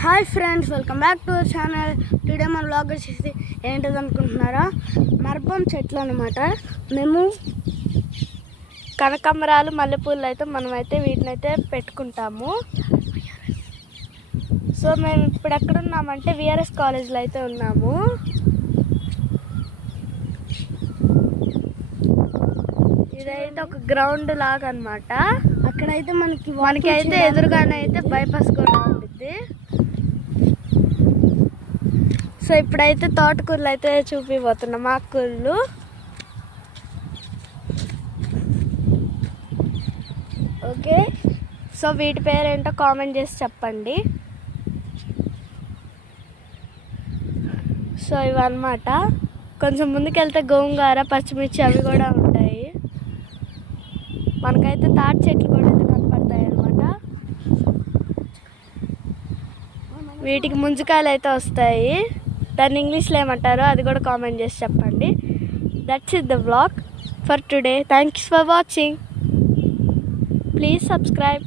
Hi friends, welcome back to our channel. Today మన vlog వచ్చేసి ఏంటిది అనుకుంటున్నారా? మర్బం చెట్లు అనమాట. మేము కనకాంబరాలు, మల్లెపూలు అయితే మనమైతే వీటినైతే పెట్టుకుంటాము. సో మేము ఇప్పుడు ఎక్కడున్నామంటే విఆర్ఎస్ కాలేజ్లో అయితే ఉన్నాము. ఇదైతే ఒక గ్రౌండ్ లాగా అనమాట. అక్కడైతే మనకైతే ఎదురుగానే అయితే బైపాస్ కూడా ఉంటుంది. సో ఇప్పుడైతే తోటకూరలు అయితే చూపిపోతున్నాం, ఆకుకూరలు. ఓకే, సో వీటి పేరేంటో కామెంట్ చేసి చెప్పండి. సో ఇవన్నమాట. కొంచెం ముందుకెళ్తే గోంగూర, పచ్చిమిర్చి అవి కూడా ఉంటాయి. మనకైతే తాటి చెట్లు కూడా అయితే కనపడతాయి అన్నమాట. వీటికి ముంజకాయలు అయితే వస్తాయి. దాన్ని ఇంగ్లీష్లో ఏమంటారో అది కూడా కామెంట్ చేసి చెప్పండి. That's it the vlog for today. Thanks for watching. Please subscribe.